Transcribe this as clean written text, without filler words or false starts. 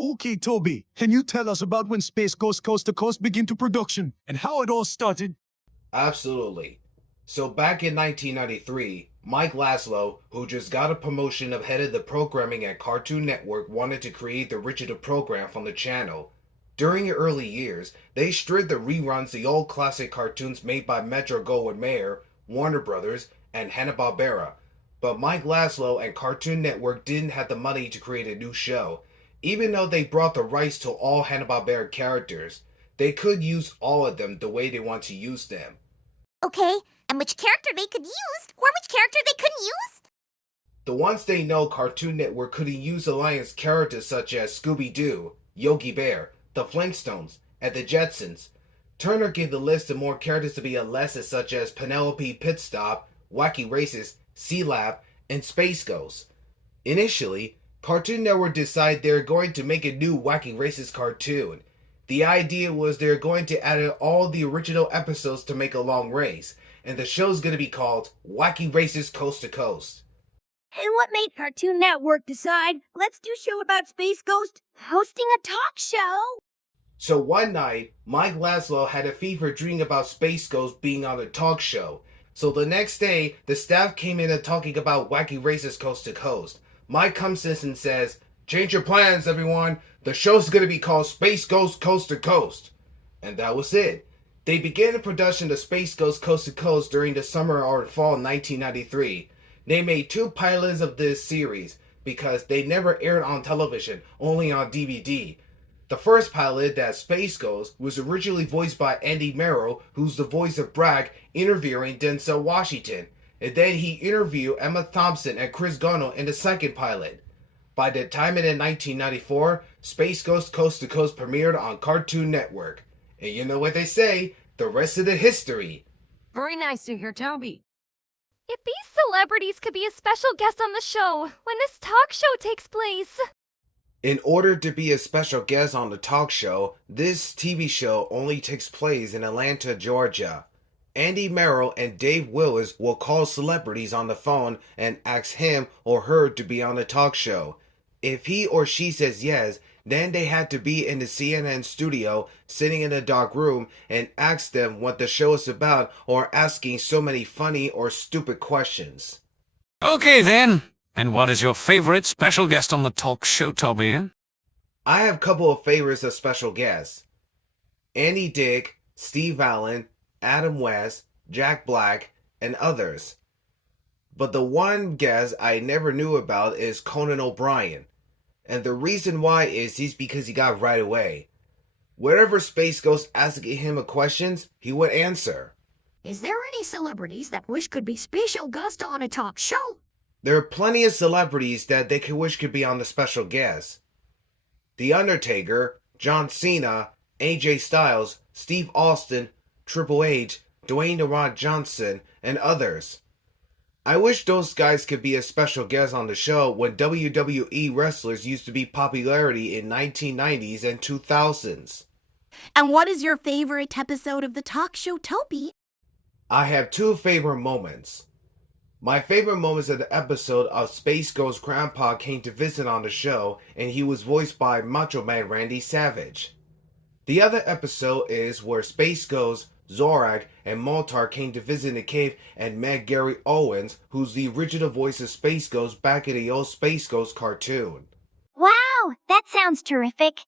Okay, Toby, can you tell us about when Space Ghost Coast to Coast began to production and how it all started? Absolutely. So back in 1993, Mike Laszlo, who just got a promotion of head of the programming at Cartoon Network, wanted to create the original program from the channel. During the early years, they stripped the reruns the old classic cartoons made by Metro-Goldwyn-Mayer, Warner Brothers, and Hanna-Barbera. But Mike Laszlo and Cartoon Network didn't have the money to create a new show. Even though they brought the rights to all Hanna-Barbera characters, they could use all of them the way they want to use them. Okay, and which character they could use, or which character they couldn't use? The ones they know Cartoon Network couldn't use alliance characters such as Scooby-Doo, Yogi Bear, the Flintstones, and the Jetsons. Turner gave the list of more characters to be alesses such as Penelope Pitstop, Wacky Races, C-Lab, and Space Ghost. Initially, Cartoon Network decided they were going to make a new Wacky Races cartoon. The idea was they're going to add in all the original episodes to make a long race, and the show's going to be called Wacky Races Coast to Coast. And what made Cartoon Network decide, let's do a show about Space Ghost hosting a talk show? So one night, Mike Laszlo had a fever dream about Space Ghost being on a talk show. So the next day, the staff came in and talking about Wacky Races Coast to Coast. Mike comes in and says, "Change your plans, everyone. The show's going to be called Space Ghost Coast to Coast." And that was it. They began the production of Space Ghost Coast to Coast during the summer or fall of 1993. They made 2 pilots of this series because they never aired on television, only on DVD. The first pilot, that Space Ghost, was originally voiced by Andy Merrill, who's the voice of Bragg, interviewing Denzel Washington. And then he interviewed Emma Thompson and Chris Gunnell in the second pilot. By the time in 1994, Space Ghost Coast to Coast premiered on Cartoon Network. And you know what they say, the rest of the history. Very nice to hear, Toby. If these celebrities could be a special guest on the show when this talk show takes place. In order to be a special guest on the talk show, this TV show only takes place in Atlanta, Georgia. Andy Merrill and Dave Willis will call celebrities on the phone and ask him or her to be on the talk show. If he or she says yes, then they had to be in the CNN studio, sitting in a dark room, and ask them what the show is about or asking so many funny or stupid questions. Okay then. And what is your favorite special guest on the talk show, Toby? I have a couple of favorites of special guests. Andy Dick, Steve Allen, Adam West, Jack Black, and others. But the one guest I never knew about is Conan O'Brien. And the reason why is he's because he got right away. Wherever Space Ghost asking him a questions, he would answer. Is there any celebrities that wish could be special guest on a talk show? There are plenty of celebrities that they could wish could be on the special guest. The Undertaker, John Cena, AJ Styles, Steve Austin, Triple H, Dwayne "The Rock" Johnson, and others. I wish those guys could be a special guest on the show when WWE wrestlers used to be popularity in 1990s and 2000s. And what is your favorite episode of the talk show, Toby? I have 2 favorite moments. My favorite moments of the episode of Space Ghost Grandpa came to visit on the show, and he was voiced by Macho Man Randy Savage. The other episode is where Space Ghost, Zorak, and Moltar came to visit in the cave and met Gary Owens, who's the original voice of Space Ghost back in the old Space Ghost cartoon. Wow, that sounds terrific.